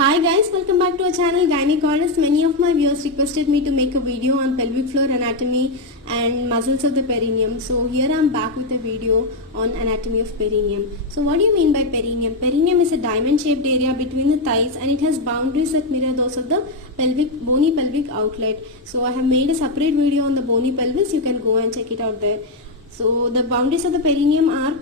Hi guys, welcome back to our channel Gynecologist. Many of my viewers requested me to make a video on pelvic floor anatomy and muscles of the perineum. So here I am back with a video on anatomy of perineum. So what do you mean by perineum? Perineum is a diamond shaped area between the thighs and it has boundaries that mirror those of the bony pelvic outlet. So I have made a separate video on the bony pelvis. You can go and check it out there. So the boundaries of the perineum are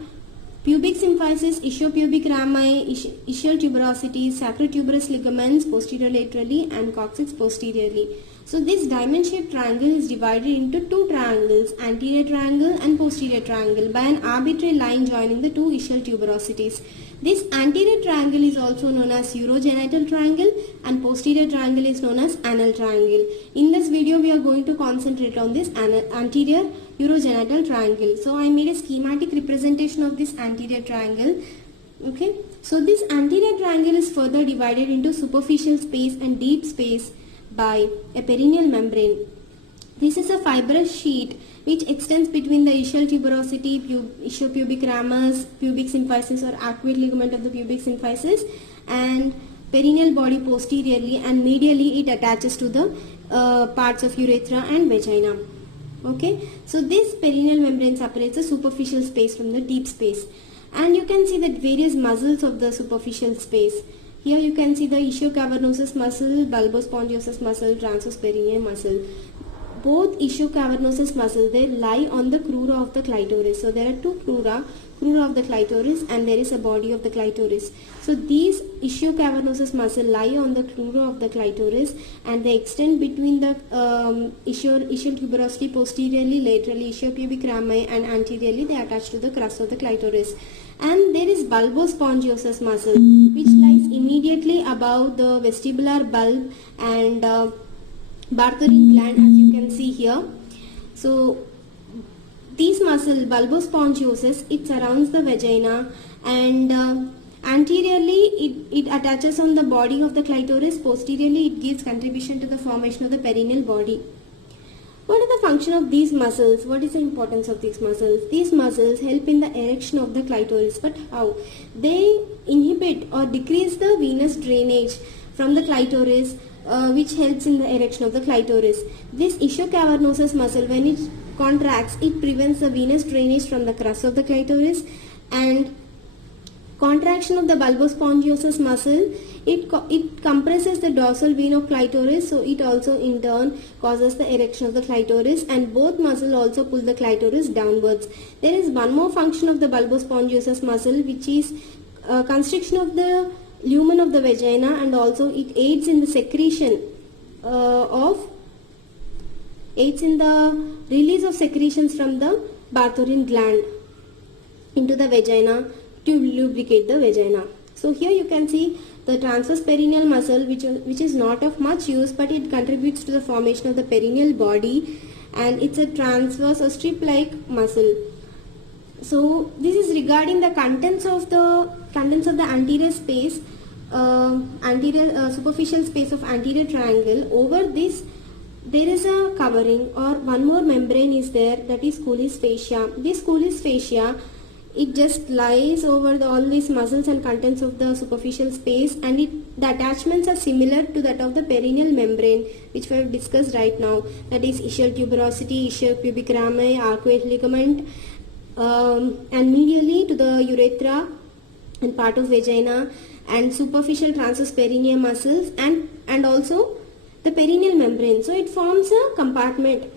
pubic symphysis, ischiopubic rami, ischial tuberosity, sacrotuberous ligaments posterior laterally and coccyx posteriorly. So this diamond shaped triangle is divided into two triangles, anterior triangle and posterior triangle, by an arbitrary line joining the two ischial tuberosities. This anterior triangle is also known as urogenital triangle and posterior triangle is known as anal triangle. In this video we are going to concentrate on this anterior urogenital triangle. So I made a schematic representation of this anterior triangle. Okay, so this anterior triangle is further divided into superficial space and deep space by a perineal membrane. This is a fibrous sheet which extends between the ischial tuberosity, ischiopubic ramus, pubic symphysis or arcuate ligament of the pubic symphysis, and perineal body posteriorly, and medially it attaches to the parts of urethra and vagina. Okay, so this perineal membrane separates the superficial space from the deep space, and you can see that various muscles of the superficial space. Here you can see the ischiocavernosus muscle, bulbospongiosus muscle, transverse perineal muscle. Both ischiocavernosus muscle, they lie on the crura of the clitoris. So there are two crura of the clitoris and there is a body of the clitoris. So these ischiocavernosus muscle lie on the crura of the clitoris and they extend between the ischial tuberosity posteriorly, laterally, ischiopubic rami, and anteriorly they attach to the crus of the clitoris. And there is bulbospongiosus muscle which lies immediately above the vestibular bulb and Bartholin gland, as you can see here. So these muscle, bulbospongiosus, it surrounds the vagina and anteriorly it attaches on the body of the clitoris, posteriorly it gives contribution to the formation of the perineal body. What are the function of these muscles? What is the importance of these muscles? These muscles help in the erection of the clitoris, but how? They inhibit or decrease the venous drainage from the clitoris, which helps in the erection of the clitoris. This ischiocavernosus muscle, when it contracts, it prevents the venous drainage from the crus of the clitoris, and contraction of the bulbospongiosus muscle, it compresses the dorsal vein of clitoris, so it also in turn causes the erection of the clitoris, and both muscles also pull the clitoris downwards. There is one more function of the bulbospongiosus muscle, which is constriction of the lumen of the vagina, and also it aids in the secretion aids in the release of secretions from the Bartholin gland into the vagina to lubricate the vagina. So here you can see the transverse perineal muscle, which is not of much use, but it contributes to the formation of the perineal body, and it's a transverse or strip-like muscle. So this is regarding the contents of the anterior space, superficial space of anterior triangle. Over this there is a covering or one more membrane is there, that is Colles fascia. This Colles fascia, it just lies over all these muscles and contents of the superficial space, and the attachments are similar to that of the perineal membrane, which we have discussed right now, that is ischial tuberosity, ischiopubic rami, arcuate ligament, and medially to the urethra and part of vagina, and superficial transverse perineal muscles, and also the perineal membrane. So it forms a compartment.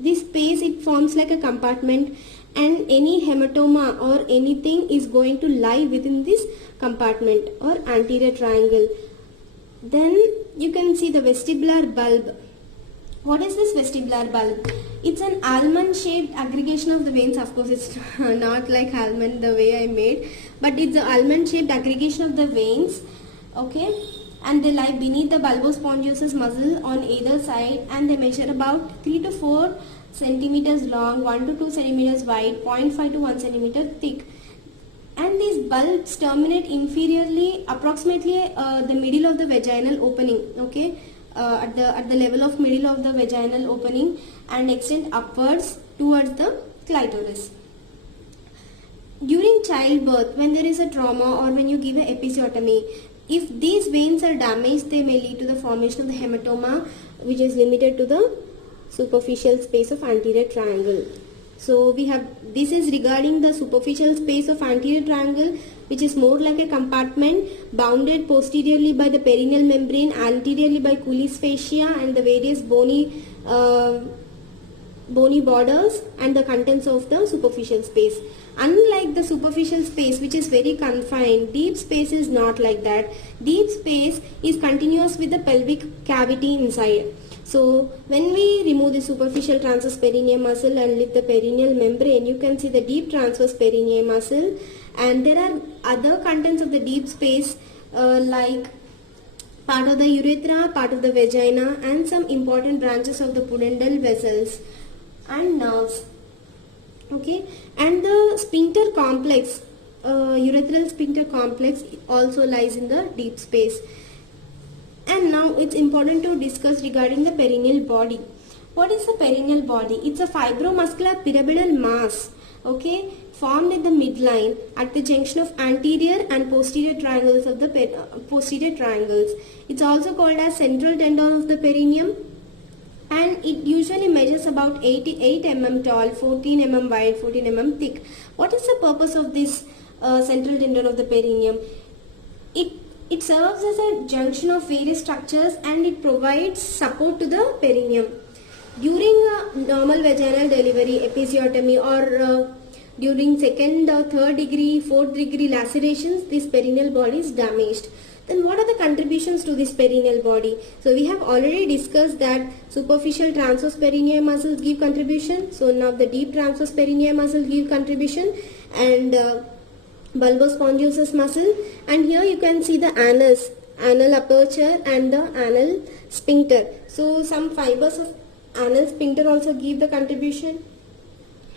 This space, it forms like a compartment, and any hematoma or anything is going to lie within this compartment or anterior triangle. Then you can see the vestibular bulb. What is this vestibular bulb? It's an almond shaped aggregation of the veins. Of course it's not like almond the way I made, but it's the almond shaped aggregation of the veins. Okay, and they lie beneath the bulbospongiosus muscle on either side, and they measure about 3 to 4 centimeters long, 1 to 2 centimeters wide, 0.5 to 1 centimeter thick. And these bulbs terminate inferiorly, approximately the middle of the vaginal opening. Okay, at the level of middle of the vaginal opening, and extend upwards towards the clitoris. During childbirth, when there is a trauma or when you give an episiotomy, If these veins are damaged, they may lead to the formation of the hematoma, which is limited to the superficial space of anterior triangle. So we have, this is regarding the superficial space of anterior triangle, which is more like a compartment bounded posteriorly by the perineal membrane, anteriorly by Cooley's fascia and the various bony borders and the contents of the superficial space. Unlike the superficial space, which is very confined, deep space is not like that. Deep space is continuous with the pelvic cavity inside. So when we remove the superficial transverse perineum muscle and lift the perineal membrane, you can see the deep transverse perineum muscle, and there are other contents of the deep space like part of the urethra, part of the vagina, and some important branches of the pudendal vessels and nerves. Okay, and the sphincter complex, urethral sphincter complex also lies in the deep space. And now it's important to discuss regarding the perineal body. What is the perineal body? It's a fibromuscular pyramidal mass, okay, formed in the midline at the junction of anterior and posterior triangles of the posterior triangles. It's also called as central tendon of the perineum, and it usually measures about 8 mm tall, 14 mm wide, 14 mm thick. What is the purpose of this central tendon of the perineum? It serves as a junction of various structures and it provides support to the perineum. During a normal vaginal delivery, episiotomy, or during second or third degree, fourth degree lacerations, this perineal body is damaged. Then what are the contributions to this perineal body? So we have already discussed that superficial transverse perineal muscles give contribution. So now the deep transverse perineal muscles give contribution, and bulbospongiosus muscle, and here you can see the anus, anal aperture and the anal sphincter. So some fibers of anal sphincter also give the contribution,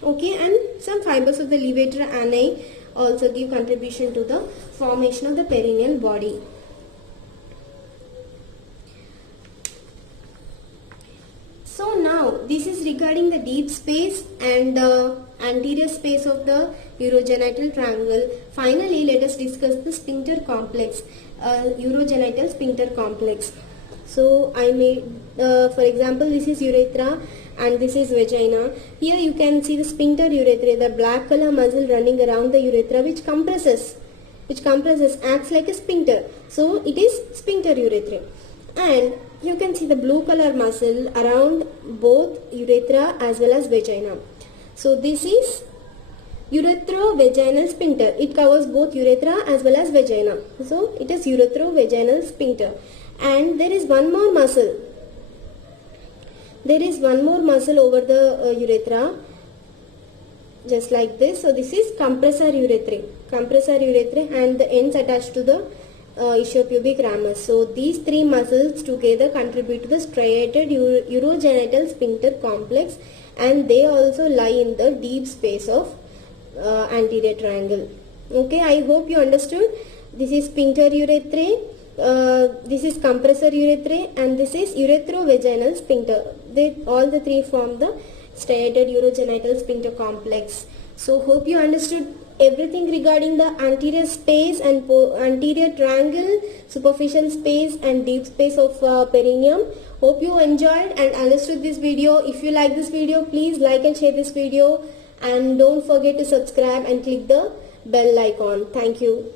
okay, and some fibers of the levator ani also give contribution to the formation of the perineal body. So now this is regarding the deep space and anterior space of the urogenital triangle. Finally, let us discuss the sphincter complex, urogenital sphincter complex. So I made, for example, this is urethra and this is vagina. Here you can see the sphincter urethrae, the black color muscle running around the urethra, which compresses, acts like a sphincter. So it is sphincter urethrae. And you can see the blue color muscle around both urethra as well as vagina. So this is ureterovaginal sphincter. It covers both urethra as well as vagina. So it is ureterovaginal sphincter. And there is one more muscle. There is one more muscle over the urethra, just like this. So this is compressor urethrae. Compressor urethrae, and the ends attached to the ischiopubic ramus. So these three muscles together contribute to the striated urogenital sphincter complex, and they also lie in the deep space of anterior triangle. Okay, I hope you understood. This is sphincter urethrae, this is compressor urethrae, and this is ureterovaginal sphincter. All the three form the striated urogenital sphincter complex. So hope you understood everything regarding the anterior space and anterior triangle, superficial space and deep space of perineum. Hope you enjoyed and understood this video. If you like this video, please like and share this video, and don't forget to subscribe and click the bell icon. Thank you.